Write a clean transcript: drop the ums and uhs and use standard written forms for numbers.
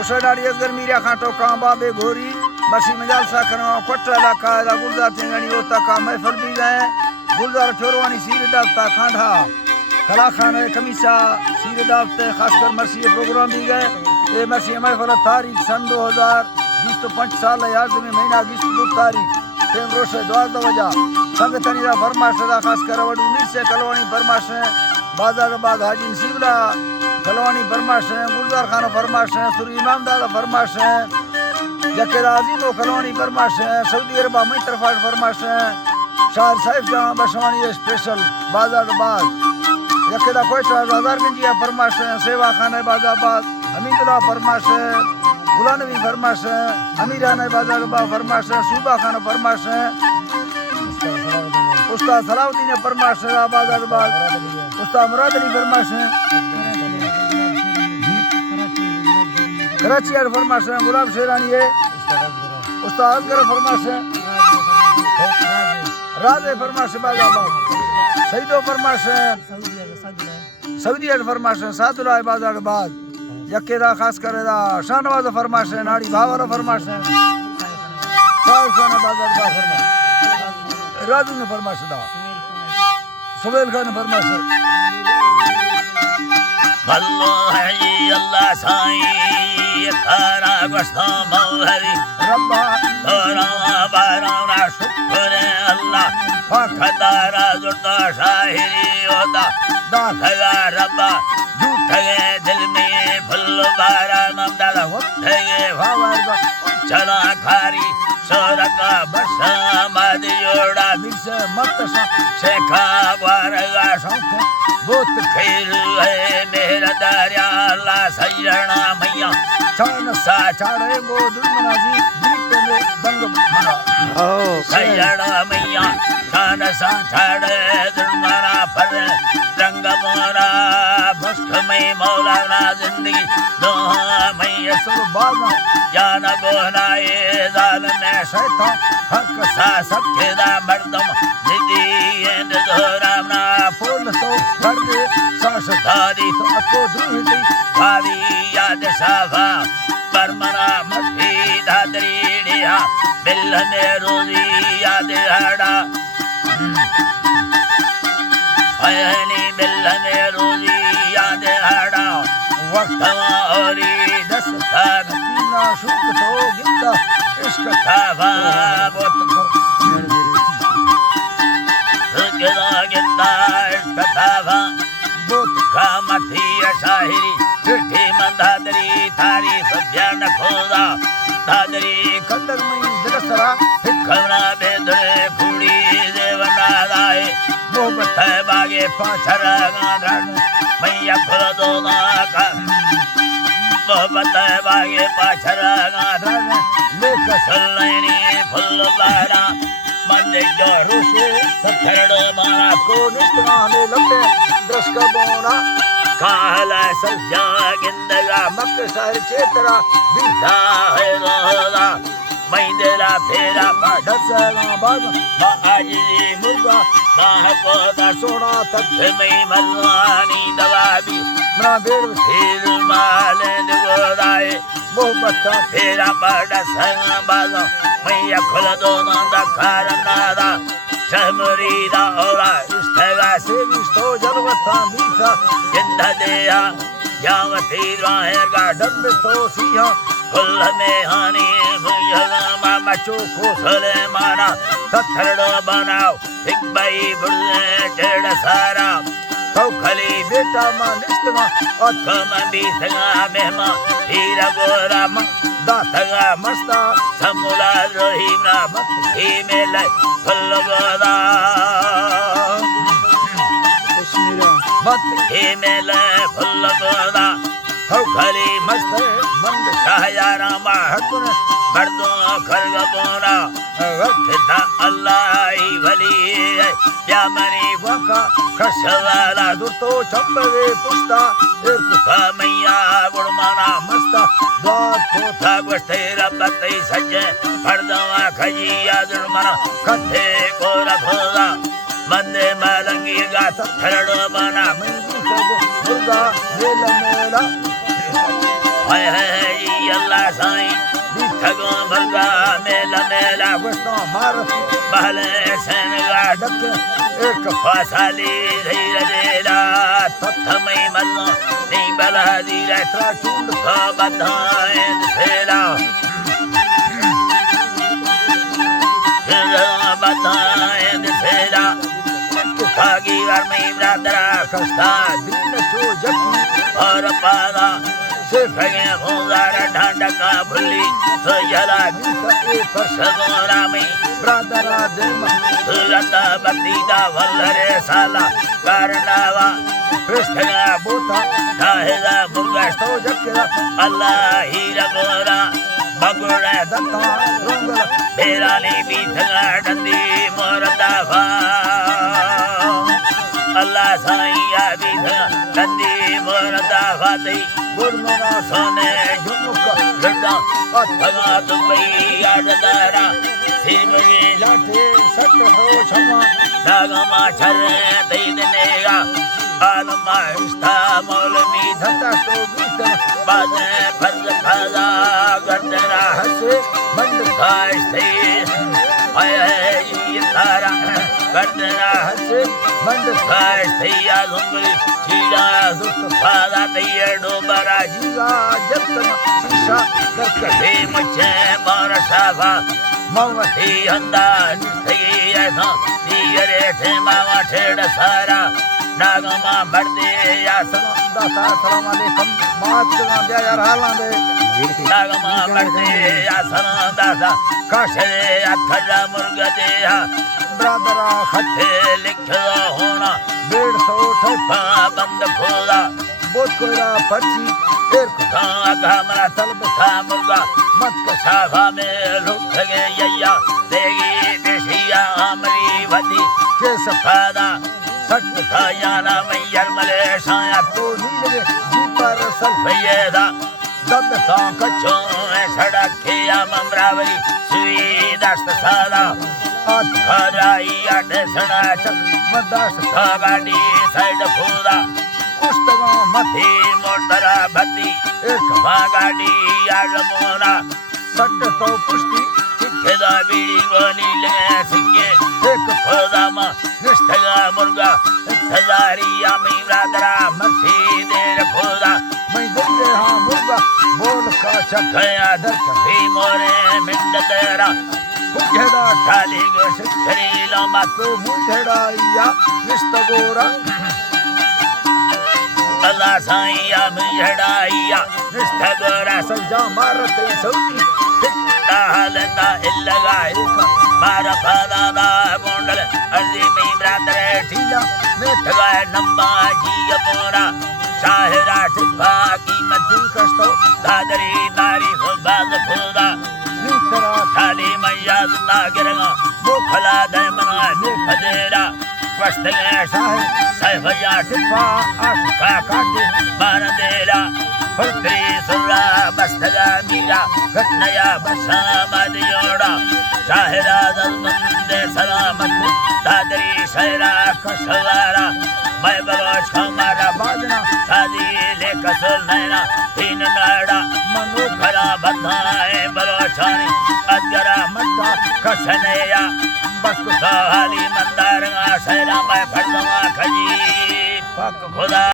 उशडाड़ी असगर मीरा खाटो का बाबे घोरी मसी मजाल साखरा कोटला का गुलजार टेंगणी ओता का महफल भी गए गुलजार छोरवानी सीर दावता खांडा कला खान कमीसा सीर दावते खासकर मसी प्रोग्राम भी गए ये मसी महफल तारीख सन 2020 तो 5 साल याद में महीना 20 तारीख टेम रोशे 12 बजा संगतनी दा फरमाश दा खासकर वडू निसे कलवानी फरमाश बाजार बाग हाजी नसीबला कलवानी फरमाश गुलजार खान फरमाश सुर इमाम दादा फरमाश जकेरा अजीमो कलवानी फरमाश सऊदी अरब में तरफाट फरमाश शार साहिब जहां बशवानी स्पेशल बाजार बाग जकेरा कोयटा बाजार गंजिया फरमाश सेवा खान बाजाबाद हमीदुल्लाह फरमाश गुलानवी फरमाश अमीराना बाजार बाग फरमाश सूबा खान फरमाश उस्ताद सलाउद्दीन फरमाश बाजार बाग उस्ताद मुराद अली फरमाश कराची यार फरमाश गुलाब शेरानी है उस्ताद असगर फरमाश राजे फरमाश बाजाबाद सईदो फरमाश सऊदी यार फरमाश सादुल्लाह बाजाबाद यकेदा खास करेदा शाहनवाज फरमाश नाड़ी भावर फरमाश साहब खान बाजाबाद फरमाश राजू ने फरमाश दा सुबेल खान फरमाश अल्लाह साईं तारा गस्ता मौहरी रब्बा तारा बारा शुक्र अल्लाह फखदारा जुटा शाहिरी होता दाखला रब्बा झूठे दिल में फुल बारा ममदादा होते भावर चला खारी सोरका बसा मादियोड़ा बिरसे मत शेखा वारगा शौक बहुत खैर है मेरा दरिया ला सैयना मैया छान सा छाड़े गो दुर्मना जी दीप में दंग मना सैयना मैया छान सा छाड़े दुर्मना पर रंग मोरा बख्श में मौलाना जिंदगी दो मैया सुबाना जान गोनाए जालिम शैतान हक सा सकेदा मर्दम जिदी एंड दोरामना फूल तो भरदे सास दादी तो अको दूहती भावी याद साफा परमना मठी दादरीड़िया बिल में रोजी याद हड़ा अयनी बिल में रोजी याद हड़ा वक्त तवारी दस्तान पीना शुक तो गिंदा इश्क थावा बोत को गदा गिंदा इश्क थावा बोत का मथी शाहिरी चिट्ठी मंदादरी थारी सज्जन खोदा दादरी कंदर में दरसरा खबरा बेदरे फूड़ी देवना दाए मोहब्बत है बागे पाछर गाधन मैया खुल दो का मोहब्बत है बागे पाछर गाधन लेक सल्लैनी फुल बारा मंदे जो रुसे सथरड़ मारा को निस्तना में लंबे दृश का बोना काला सज्जा गिंदगा मक शहर चेतरा बिता है रोदा मैंदेला फेरा दसला बाद आजी मुर्गा ना पोदा सोना तक में मलवानी दवाबी ना बेर फिर माले गोदाए मोहब्बत फेरा बड़ा संग बाजो मैया खुल दो ना खारनादा शहमरीदा औरा इस्तगा से विस्तो जलवता दीसा जिंदा देया जावती राहेर का डब तो सिया कुल में हानी मुझला मामा चोखो सले माना सथरड़ बनाओ एक बाई बुल्ले टेढ़ सारा तो खली बेटा मा निस्तमा कम भी सगा मेहमा हीरा गोरा मा दातगा मस्ता समुला रहीम ना ही मेले फल गोदा मत ही मेले फल गोदा तो खली मस्त मंद शाहयारा मा हकुन मर्दों खरग बोना वक्त अल्लाह वली या मनी वका खशवाला दुतो चंबरे पुष्टा एक मैया बुड़माना मस्ता द्वात को था गोष्ठे रबते सज्जे फर्दवा खजिया दुड़माना कथे को रखोदा मंदे मलंगी गात थरड़ बना मुर्गा मेला मेला हाय हाय अल्लाह साईं ठगो मुर्गा मेला मेला Questo Marathi बहले सेनगा Dakke एक फासाली धीरे देला तथमई मल्लो नहीं बला धीरे Trachund का बताए सेला बताए सेला भागी वर में ब्रादरा Kasta Dina Cho Jati और पादा सिफगे भूदार ढांडा का भुली तो जरा Dita E Parsa सगोरा में Bradara Dema लता बतीदा वल्लरे साला कारनावा Prestega Bota ताहिदा मुर्गा Sto Jakkera अल्लाह ही रबोरा बगुड़ा Datta Rongala बेराली बीठगा डंडी मोरदाफा अल्लाह साईं बीठगा डंडी मोरदाफा दई Burmana सोने Yumuka लड्डा भगा दुबई याददारा सिमगी Late Satta Ho Chama नागमा छरे दई देनेगा आलमा इस्ता मौलवी Datta Sto Gita बादे फर्ज खाजा गर्दरा Hase Mand काश्ते आए ये तारा गर्दरा Hase Mand काश्ते या जुंगली चीड़ा दुख फादा तैये डोबरा Jiga Jattana Sisha Darka हे मुझे बार साफा Mawat हे अंदाज हे ऐसा दियरे थे मावा ठेड़ सारा नागमा मर्दे या Data Salam Alaikum Maat Salam Dia Yar Halande Nagma मर्दे या सनदासा काशे अथड़ा मुर्गा देहा Bradara Khat हे लिखा होना 150 पाबंद खोला Bot Koira Parchi Erko कहाँ घामरा तलब था मुर्गा Mat Ka साफा में लुक गए यया देगी देशिया आमरी वदी Ke Sap फादा Sat था याना में यरमले शाया To Nile Jipar Sal भैया Dab कहाँ कच्चो सड़क किया ममरावरी सुई दस्त सादा At खराई आटे सड़ा चक Madas था गाड़ी साइड फूदा Kustaga Mat थी मोटरा भती Erka वहाँ गाड़ी यार मोरा Sat To Pushti खेदा बीड़ी वाली ले सिंगे Ek खुदा माँ निष्ठगा मुर्गा हजारी यामी ब्रादरा मसी देर खुदा Mai Dille Ha Murga Bol Ka Chak खया दर कभी मोरे मिंड तेरा Bujheda थाली गो शिखरी लंबा To Mujheda Iya Nistagora Allah Sai yam हड़ाइया निष्ठगोरा Sajja Marate Sauti ताहलता इल्लगा मारा फादा दा बोंडल अर्जी में ब्रादरे Tila ठगा नंबा जी अपोरा शाहरा ठिपा कीमत Kasto दादरी नारी खुबाज खुदा Nitara थाली मैया अल्लाह गिरगा मुखला दमना निखदेरा वस्तगे Sahe सहया Tipa Ashka Kati मारदेरा फुलकरी सुरा मस्तगा मीरा घटनया बसा मदियोड़ा शाहरा दंदे सलामत दादरी शहरा कसवारा मैं बलोच हमारा Badna शादी ले कसुल नैना तीन नाड़ा Manu खरा बधाए बलोचानी अजगरा Matta कसनेया Basku सहाली मंदारंगा शहरा मैं फड़वा खजी पक खुदा